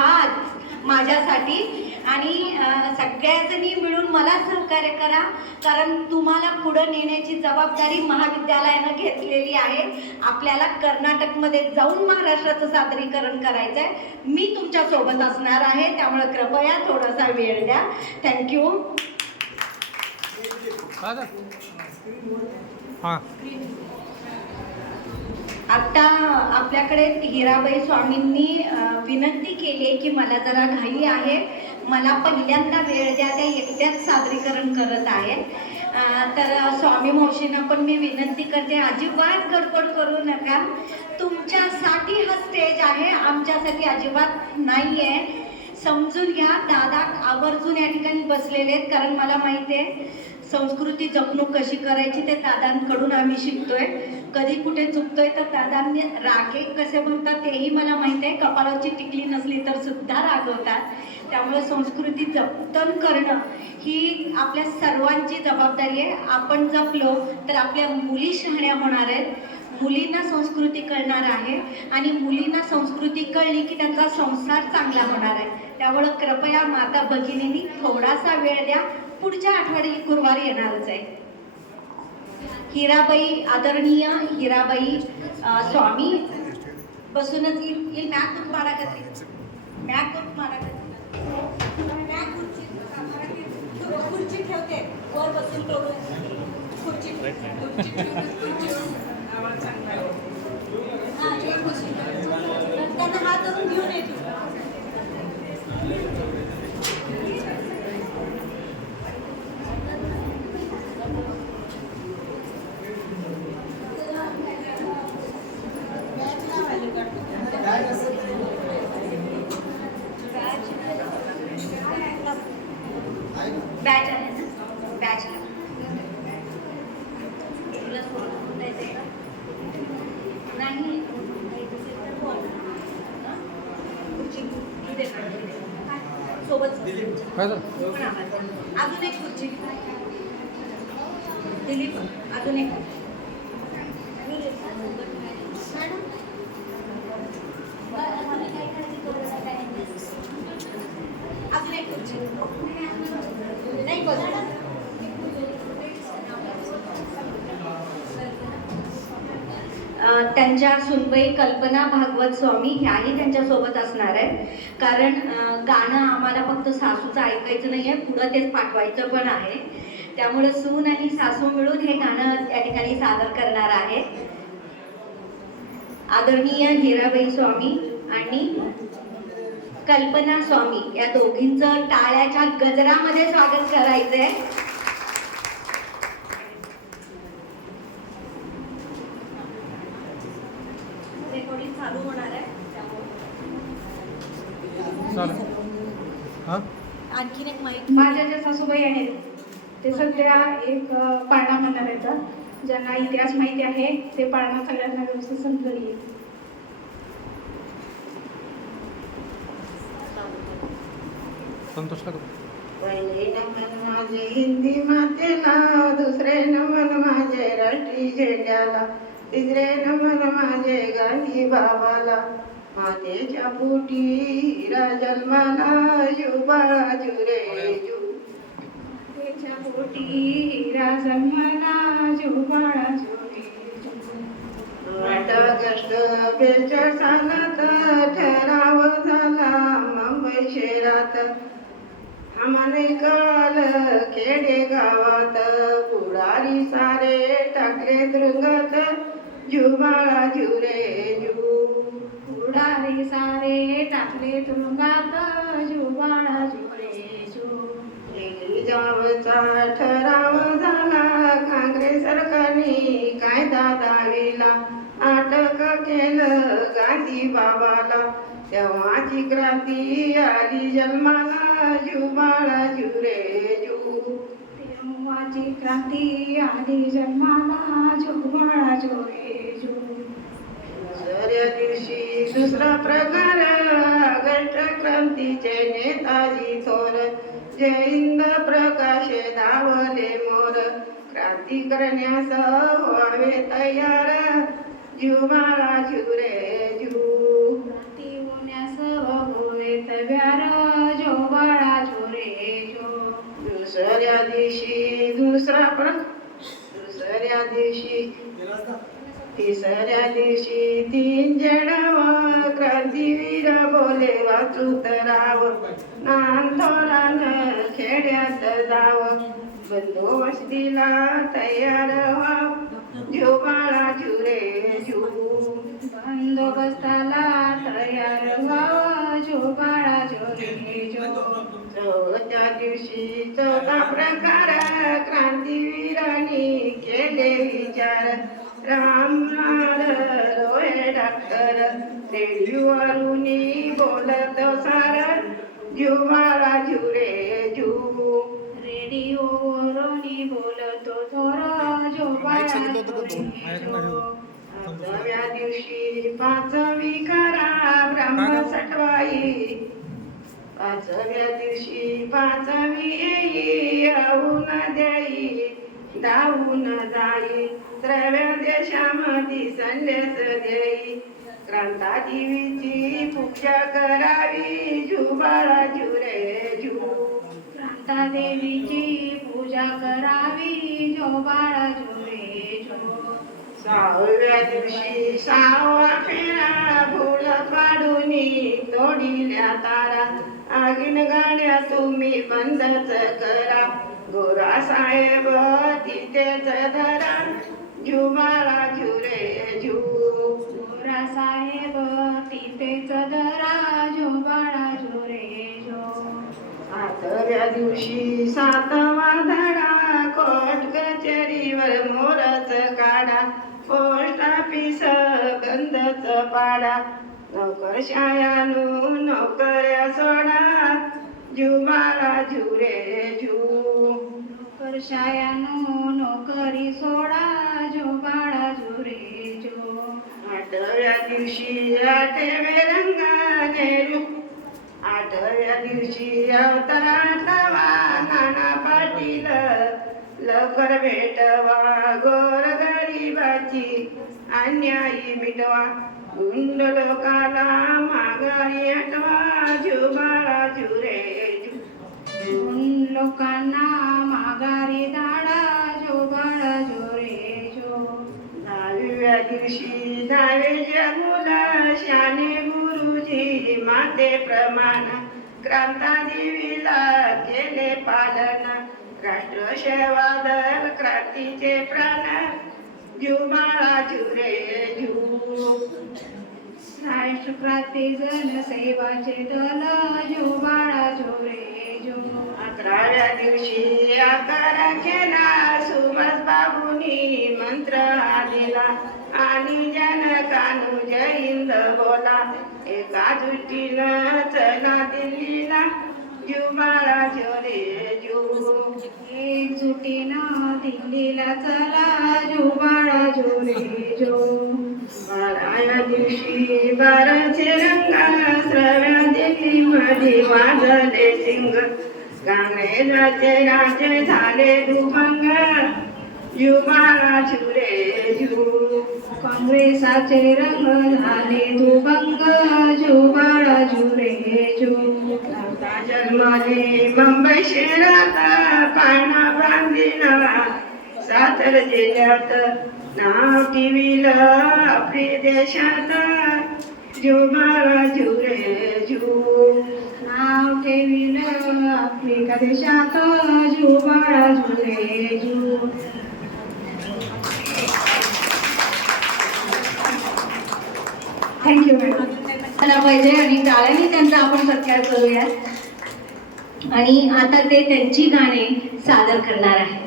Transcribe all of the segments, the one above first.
खास माझ्यासाठी आणि सगळ्याजणी मिळून मला सहकार्य करा, कारण तुम्हाला पुढं नेण्याची जबाबदारी महाविद्यालयानं घेतलेली आहे. आपल्याला कर्नाटकमध्ये जाऊन महाराष्ट्राचं सादरीकरण करायचं आहे. मी तुमच्या सोबत असणार आहे, त्यामुळे कृपया थोडासा वेळ द्या. थँक्यू. आता आपल्याकडे हिराबाई स्वामींनी विनंती केली आहे की मला जरा घाई आहे, मला पहिल्यांदा वेळ द्या, त्या एकट्याच सादरीकरण करत आहे. तर स्वामी मावशींना पण मी विनंती करते, अजिबात गडबड करू नका. तुमच्यासाठी हा स्टेज आहे, आमच्यासाठी अजिबात नाही आहे. समजून घ्या. दादा आवर्जून या ठिकाणी बसलेले आहेत, कारण मला माहिती आहे संस्कृती जपणूक कशी करायची ते दादांकडून आम्ही शिकतोय. कधी कुठे चुकतोय तर दादांनी रागे कसे म्हणतात तेही मला माहिती आहे. कपाळाची टिकली नसली तर सुद्धा रागवतात. त्यामुळे संस्कृती जतन करणं ही आपल्या सर्वांची जबाबदारी आहे. आपण जपलो तर आपल्या मुली शहाण्या होणार आहेत, मुलींना संस्कृती कळणार आहे आणि मुलींना संस्कृती कळली की त्यांचा संसार चांगला होणार आहे. त्यामुळे कृपया माता भगिनींनी थोडासा वेळ द्या. पुढच्या आठवडी गुरुवार येणारच आहे. हिराबाई, आदरणीय हिराबाई स्वामी बसूनच येईल. मॅक दूध मारा करते, मॅक दूध मारा करते, खुर्ची ठेवते वर बसून खुर्ची त्यांना हात धरून घेऊन येते. बॅच आहे ना, बॅचला नाही सोबत अजून एक खुर्ची दिली, पण अजून एक अजून एक खुर्ची नाही बघ. त्यांच्या सुनबाई कल्पना भागवत स्वामी ह्याही त्यांच्यासोबत असणार आहे, कारण गाणं आम्हाला फक्त सासूचं ऐकायचं नाही आहे, पुढं तेच पाठवायचं पण आहे. त्यामुळे सून आणि सासू मिळून हे गाणं या ठिकाणी सादर करणार आहे. आदरणीय हिराबाई स्वामी आणि कल्पना स्वामी या दोघींचं टाळ्याच्या गजरामध्ये स्वागत करायचंय. रेकॉर्डिंग चालू होणार आहे. आणखीन एक माहिती, माझ्या ज्या सासूबाई आहेत ते सध्या एक पाळणा म्हणणार आहेत. ज्यांना इतिहास माहिती आहे ते पाळणा सगळ्यांना व्यवस्थित समजून येईल. संतोष का पहिले नमन माझे हिंदी मातेला, दुसरे नमन माझे राष्ट्रीय झेंड्याला, तिसरे नमन माझे गांधी बाबाला. मातेच्या पोटी हिरा जन्माला, जुबाळा जुरे जू. मातेच्या पोटी हिरा जन्माला, जुबाळा जुरे जू. 8 ऑगस्ट 42 सालात ठराव झाला मुंबई शहरात. आम्हाने काल खेडे गावात, पुढारी सारे टाकले तुरुंगात, जुबाळा जुरे जू. पुढारी सारे टाकले तुरुंगात, जुबाळा जुरे जू. जावचा ठराव झाला, काँग्रेस सरकारने कायदा दाविला, अटक केलं गांधी बाबाला. तेव्हाची क्रांती आली जन्माला, जुबाळा जुरे जू. तेव्हाची क्रांती आली जन्माला, जुबाळा जुरे जू. दुसऱ्या दिवशी दुसरा प्रकार, ऑगस्ट क्रांतीचे नेताजी थोर, जय हिंद प्रकाश धावले मोर. क्रांती करण्यास व्हावे तयार, जुबाळा जुरे जू. क्रांती होण्यास होय परत तिसऱ्या दिवशी 3 जणव क्रांतीवीर बोले वाचूत राव नांथोरान खेड्यात जाव बंदोबस्तीला तयार व्हाव झुबाळा झुरे झू बंदोबस्ताला तयार व्हावा झोबाळा झोरे झो चौथ्या दिवशी चौथा प्रकार क्रांतीवीरांनी केले विचार रामनाथ रोहे डॉक्टर रेडिओवरून बोलत सार झुबाळा झुरे झू रेडिओवरून बोलतो थोर झोबाळा झोरे झो 5व्या दिवशी 5वी करा ब्रह्म सटवाई 5व्या दिवशी 5वी येई आवून द्याई धावून जाई 3व्या देशामध्ये संदेश देई क्रांता देवीची पूजा करावी झुबाळा झुरे झू क्रांता देवीची पूजा करावी झोबाळा झोरे झो 6व्या दिवशी 6वा फेरा फुल पाडून तोडिल्या तारा आगीन गाड्या तुम्ही बंदच करा गोरा साहेब तिथेच धरा झुबाळा झुरे झू गोरा साहेब तिथेच धरा झोबाळा झोरे झो 7व्या दिवशी 7वा धडा कोर्ट कचेरीवर मोरच काढा पोस्ट ऑफिस बंदच पाडा नोकरशायानु नोकऱ्या सोडा झुबाळा झुरे झू नोकरशायानो नोकरी सोडा झोबाळा झोरे झो 8व्या दिवशी 8वे रंगाने 8व्या दिवशी अवतरावा नाना पाटील लवकर भेटवा गोर गरीबाची अन्यायी मिटवा गुंड लोकाला माघारी हटवा झुबाळा झुरे झू लोकांना माघारी धाडा झोबाळा झोरे झो 10व्या दिवशी 10वेच्या मुला शाने गुरुजी माते प्रमाण क्रांता देवीला केले पालन राष्ट्र सेवा दल क्रांतीचे प्राण झुबाळा झुरे झू राष्ट्रक्रांती जनसेवाचे दल झोबाळा झोरे झो 11व्या दिवशी आकार केला सुभाष बाबूंनी मंत्र दिला आणि जनकानु जय हिंद बोला एका जुटीनं चला दिल्लीला झुबाळा झोरे झू एकजुटीनं दिल्लीला चला झोबाळा झोरे झो 12व्या दिवशी 12चे रंग 13व्या दिल्लीमध्ये वाजले सिंग काँग्रेसचे राज्य झाले दुभंग झुबाळा झुरे झू काँग्रेसाचे रंग झाले दुभंग झोबाळा झोरे झो जन्मले मुंबई शहरात पाळणा बांधिला सातार जिल्ह्यात नाव टीव्हीला आपली देशात झुबाळा झुरे झू नाव ठेविलं आफ्रिका देशात झोबाळा झोरे झो थँक्यू मॅडम झाला पाहिजे आणि टाळ्यांनी त्यांचा आपण सत्कार करूया आणि आता ते त्यांची गाणी सादर करणार आहेत.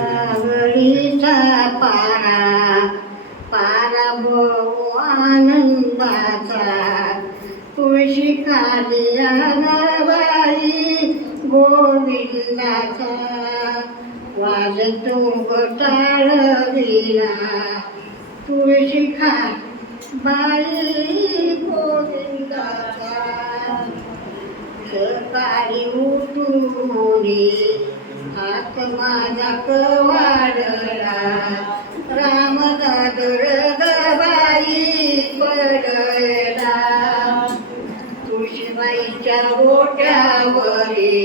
आवडीचा पारा पारा भाऊ आनंदाचा तुळशी खाली बाई गोविंदाचा वाजतो टाळ विना तुळशी खा बाई गोविंदाचा सकाळी उठून हात माझा कवाडला रामदादर गबाई पडला तुळशीबाईच्या ओट्यावरी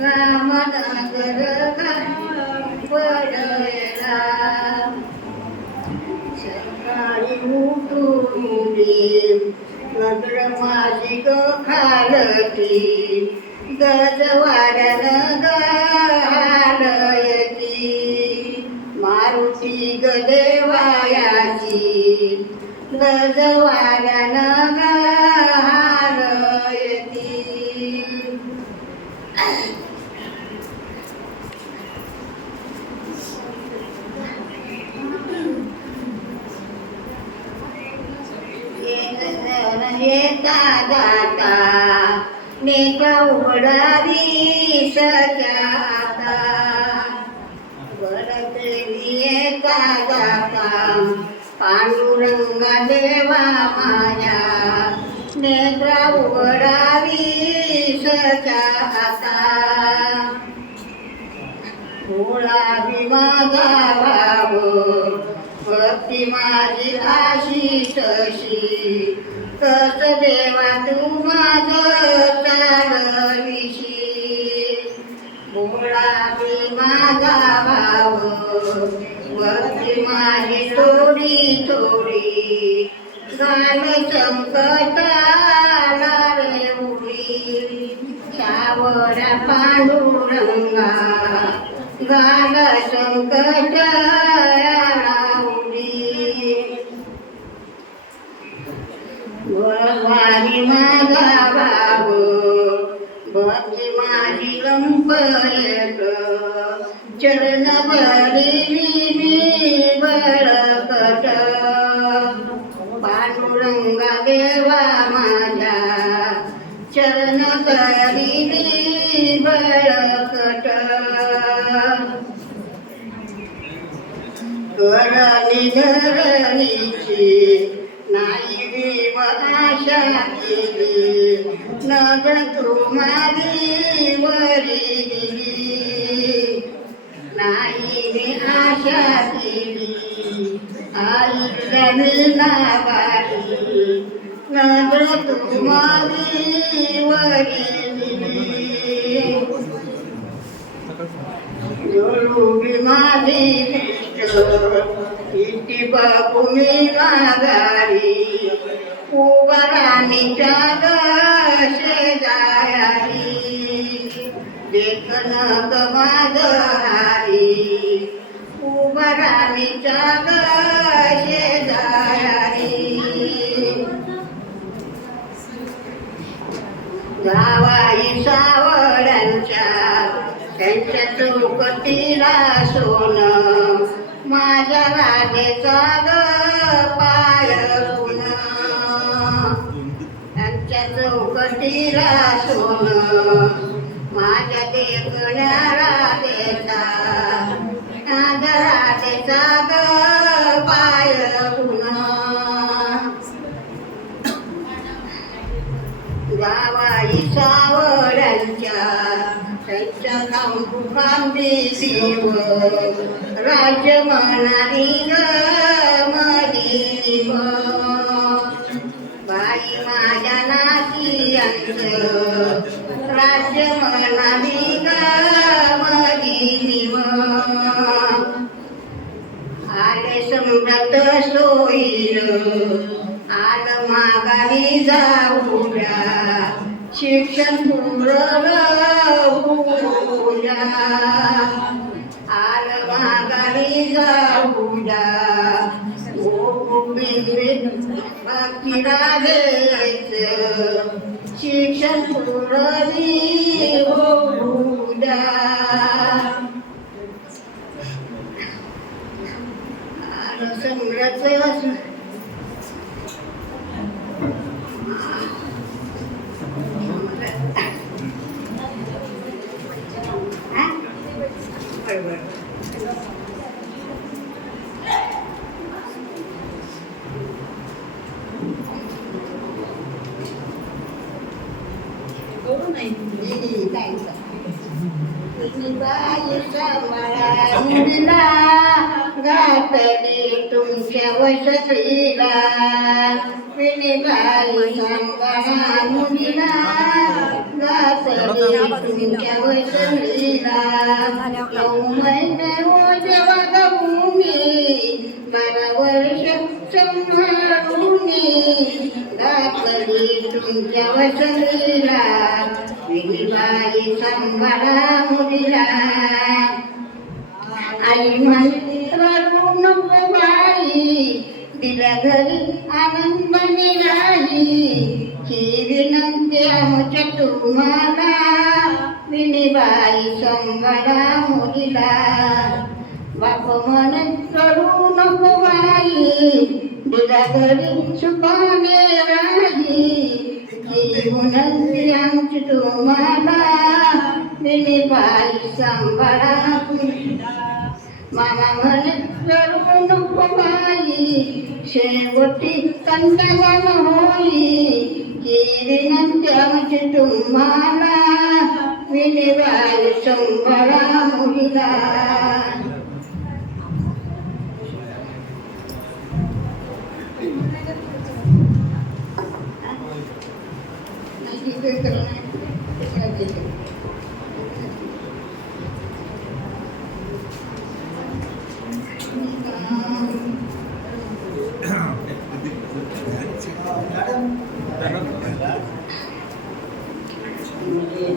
रामदादर पडला सकाळी उठून नजर माझी ग खालती गजवाड्यानं घालयती मारुती ग देवायाची गजवाड्यानं घालयती येता जाता नेता उघडावी सजाता वरते येता जाता पांडुरंगा देवा माझ्या नेत्रा उघडावी सजाता भोळावी माझा भाव भक्ती माझी आशी तशी कस देवा तू माझं चालविशी भोळावी माझा भाव भक्ती माझी थोडी थोडी गाल संकटाला रे उडी सावरा पांडुरंगा गाल संकटाला उडी भगवानी माझा भाव भक्ती माझी लंपयत चरण भरिली मी बळकट पांडुरंगा देवा माझ्या चरण भरिली बळकट करणी धरणीची नाही देव आशा केली नगर तू माझी वरी दिली नाही मी आशा केली आईच्या नावारी नगर तू माझी वरी दिली जोडूबी माझी इति बापू मी माघारी उभाराणीच्या शेजारी देखन ग माझहारी उभाराणीच्या शेजारी जावाई सावळ्यांच्या त्यांच्या चौकटीला सोनं माझ्या राधेचा ग पाय पुन्हा त्यांच्या चौकटीला सोनं माझ्या देखण्या राधेचा माझ्या राधेचा ग पाय पुन्हा जावाई सावळ्यांच्या त्यांच्या नांबुखांबी शिव राज्य म्हणाली ग मदिव बाई माझ्या नातीयांचं राज्य म्हणाली ग मदिव आले सम्राट सोयीर आलं माघारी जाऊया शिक्षण पूजा आलं माघारी जाऊया भक्ती राधेचं शिक्षण पुरवी होऊया आलं सम्राट घातली तुमच्या वसतीला विणीबाई सांगा मुलीला घातली तुमच्या वसतीला 9 महिने हो जेव्हा गभूमी 12 वर्ष सांभाळून घातली तुमच्या वसतीला विणीबाई सांभाळा मुलीला आई म्हणली रडू नको बाई दिल्या घरी आनंदाने राही ही विनंती आमच्या तुम्हाला विणीबाई सांभाळा मुलीला बाप म्हणे रडू नको बाई दिल्या घरी सुखाने राही ही विनंती आमची तुम्हाला विणीबाई सांभाळा मुलीला मामा म्हणे रडू नको बाई शेवटी कंटाळा होई की विनंती आमची तुम्हाला विणीबाई सांभाळा मुलीला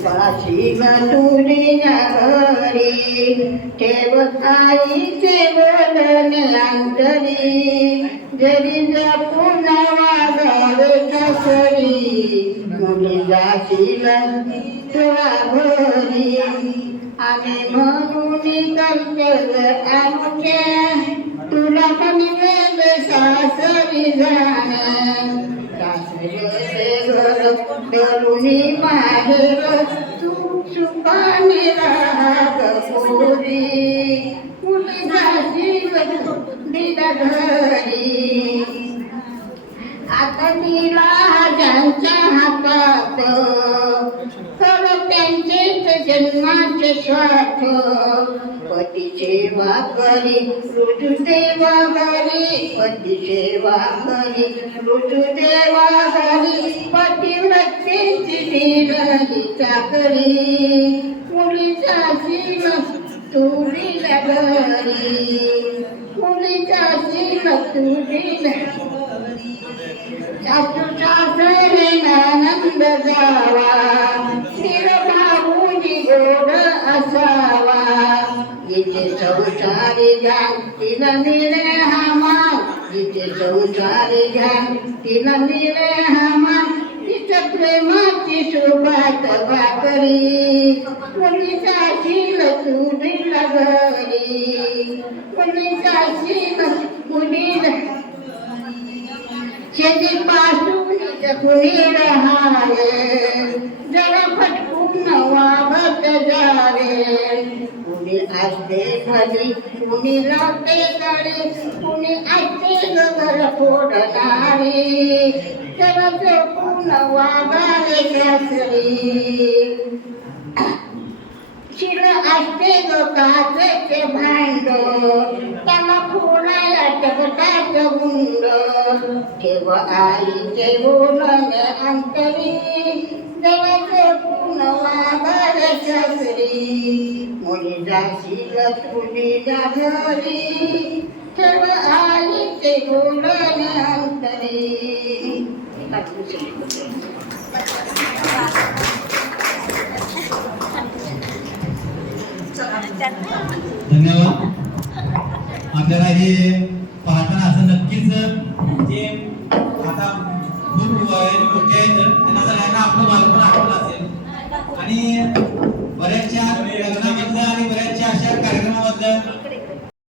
काशीला तुझ्या घरी ठेवत आईचे बोलणे अंतरी जरी जपून वागावे सासरी मुली जाशीला तुला घरी आम्ही म्हणून कर्तव्य आमच्या तुला पण वेळ सासरी जाणे दरुणी माहेर तू सुखाने रागोरी मुली जाशील दिला घरी आता तिला ज्यांच्या हातात कर त्यांचेच जन्माचे स्वार्थ पती सेवा करी ऋतुदेवा घरी पती सेवा करी ऋतुदेवा घरी पतिव्रतेची दिली चाकरी मुलीचा शिल तुरीला घरी मुलीचा शिल तुरीला सासू सासरे आनंद जावा भाऊनी गोड असावा जिथे संसारी घ्यान तिला मिळे हामान जिथे संसारी घ्यान तिला मिळे हामान तिचं प्रेमाची सुभात भाकरी मुलीचा शिल तुरीला घरी मुलीचा शिल मुलीला शेती पासून कुणी राहावे जरा फटकून वागत जावे कुणी असते घरी कुणी लावते गडी कुणी असते घर फोडणारे जरा जपून वागावे सासरी शिल असते ग काचेचे भांड त्याला फोडायला टकटाच गुंड ठेव आईचे बोलणे अंतरी जरा जपून वागावे सासरी मुली जाशील तुझ्या घरी ठेव आईचे बोलणे अंतरी धन्यवाद. आपल्याला हे पाहताना असं नक्कीच जे आता खूप मोठे आहेत त्यांना सगळ्यांना आपलं बालपण आठवलं असेल आणि बऱ्याचशा